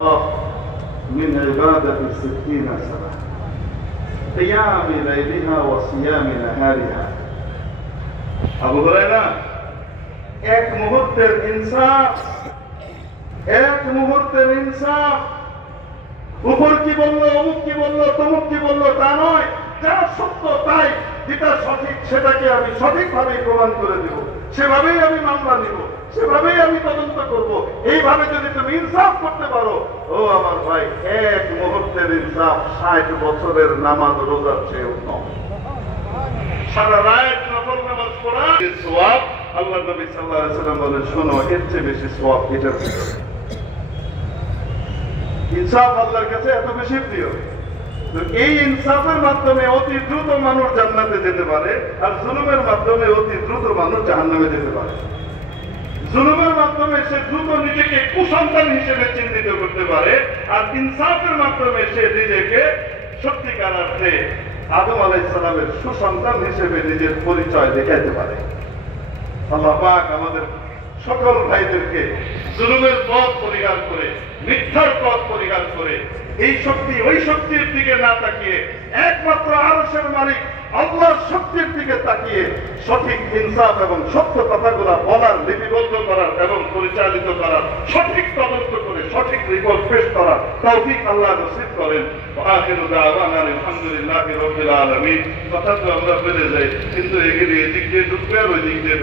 من عبادة 60 سنة قيام ليلها وصيام نهارها। আবু হুরায়রা এক মুহূর্তের ইনসাফ উপর কি বললো, অমুক কি বললো, তমুক কি বললো তা নয়, যা সত্য তাই, যেটা সঠিক সেটাকে আমি সঠিকভাবে প্রমাণ করে দেব, সেভাবেই আমি মামলা নিব, সেভাবেই আমি তদন্ত করব। এইভাবে যদি তুমি ইনসাফ করতে পারো, ও আমার ভাই, এক মুহূর্তের ইনসাফ 60 বছরের নামাজ রোজার চেয়ে উত্তম। সারা রাত নফল নামাজ পড়া সওয়াব, আল্লাহ নবী সাল্লাল্লাহু আলাইহি ওয়াসাল্লাম বলেন, শোনো, এর চেয়ে বেশি সওয়াব এটার ভিতরে। ইনসাফ আল্লাহর কাছে এত বেশি প্রিয়। এই ইনসাফের মাধ্যমে অতি দ্রুত মানুষ জান্নাতে যেতে পারে, আর জুলুমের মাধ্যমে অতি দ্রুত মানুষ জাহান্নামে যেতে পারে। জুলুমের মাধ্যমে সে দ্রুত নিজেকে কুসন্তান হিসেবে চিহ্নিত করতে পারে, আর ইনসাফের মাধ্যমে সে নিজেকে সত্যিকার অর্থে আদম আলাইহিস সালামের সুসন্তান হিসেবে নিজের পরিচয় দেখাতে পারে। আল্লাহ পাক আমাদের সকল ভাইদেরকে জুলুমের পথ পরিহার করে, মিথ্যার পথ পরিহার করে, এই শক্তি ওই শক্তির দিকে না তাকিয়ে একমাত্র আরশের মালিক আল্লাহর শক্তির দিকে তাকিয়ে সঠিক ইনসাফ এবং সত্য কথাগুলো বলার, লিপিবদ্ধ করার এবং পরিচালিত করার, সঠিক তদন্ত করে সঠিক রিপোর্ট পেশ করার তৌফিক আল্লাহ নসিব করেন। আখিরু দাওয়ানা আলহামদুলিল্লাহি রাব্বিল আলামিন। কথা তো আমরা পেরে যাই, কিন্তু এগিয়ে এদিক দিয়ে ঢুকবে আর ওই দিক দিয়ে